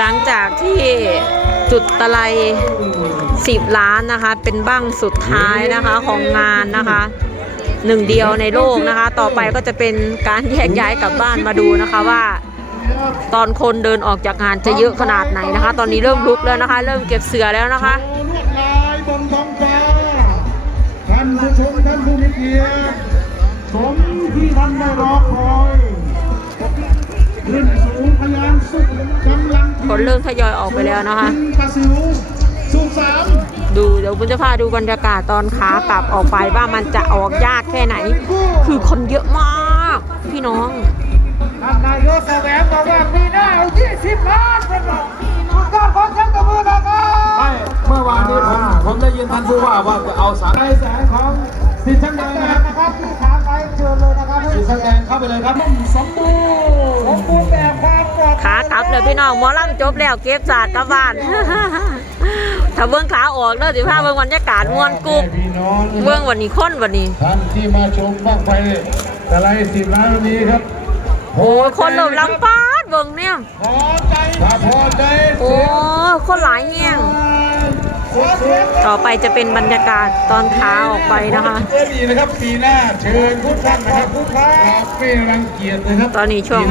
หลังจากที่จุดตะไล10ล้านนะคะ เป็นบั้งสุดท้ายนะคะของงานนะคะหนึ่งเดียวในโลกนะคะ ต่อไปก็จะเป็นการแยกย้ายกลับบ้านมาดูนะคะว่า ตอนคนเดินออกจากงานจะเยอะขนาดไหนนะคะ ตอนนี้เริ่มลุกแล้วนะคะ เริ่มเก็บเสือแล้วนะคะท่านผู้ชมท่านผู้มีเกียรติสมที่ท่านได้รอคอยขึ้น เริ่มทยอยออกไปแล้วนะคะขึ้นกระสิวสูงสามดูเดี๋ยวคุณจะพาดูบรรยากาศตอนขากลับออกไปว่ามันจะออกยากแค่ไหน คือคนเยอะมาก พี่น้องท่านนายกแสวงบอกว่าปีหน้าเอา20ล้านเป็นบอกสุดยอดขอเสียงตบมือหนะครับไม่เมื่อวานนี้ผมผมได้ยินท่านผู้ว่าว่าจะเอาสารในแสงของสิทธิ์ช่างแดงนะครับที่ขาไปเชิญเลยนะครับสีแสดงเข้าไปเลยครับสมบูรณ์สมบูรณ์แบบความปลอดภัย ขากลับเลยพี่น้องหมอลำจบแล้วเก็บศาสตร์กลับบ้านถ้าเบื้องขาออกเด้อสิพาเบื้องบรรยากาศม่วนกุ๊บพี่น้องเบื้องวันนี้คนวันนี้ท่านที่มาชมบ้างไฟแต่ไรสิบล้านวันนี้ครับโอ้ยคนหลบลำปาดเบิ่งเนี่ยพอใจถ้าพอใจโอ้ยคนหลายเฮียงขอเสียง ต่อไปจะเป็นบรรยากาศตอนขาออกไปนะคะเอดีนะครับปีหน้าเชิญทุกท่านนะครับทุกท่านไม่รังเกียจนะครับตอนนี้ช่วง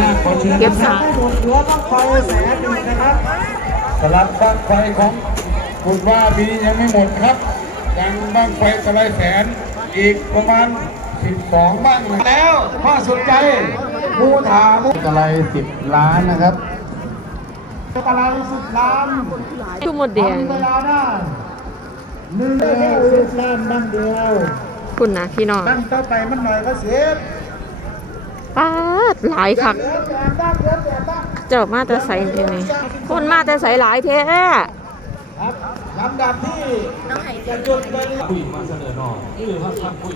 เก็บสารหัวบ้างไฟแสนหนึ่งนะครับสลับบ้างไฟของคุณว่าปียังไม่หมดครับยังบ้างไฟสลด์แสนอีกประมาณ12บ้างแล้วพ่อสนใจมูถามูกะไร10ล้านนะครับ กะไร10ล้านทุกหมดแดงทำเวลาได้หนึ่งเดียวสิบล้านบ้างเดียวคุณนะพี่น้องบ้างต่อไปมันหน่อยก็เสียปาดหลายคักเหลือแสนบ้างเหลือแสนบ้างเจ้ามาแต่ใส่เดี๋ยวนี้คนมาแต่ใส่หลายแท้ครับลำดับที่จะจุดเป็นคุยมาเสนอหน่อยนี่คือท่านคุย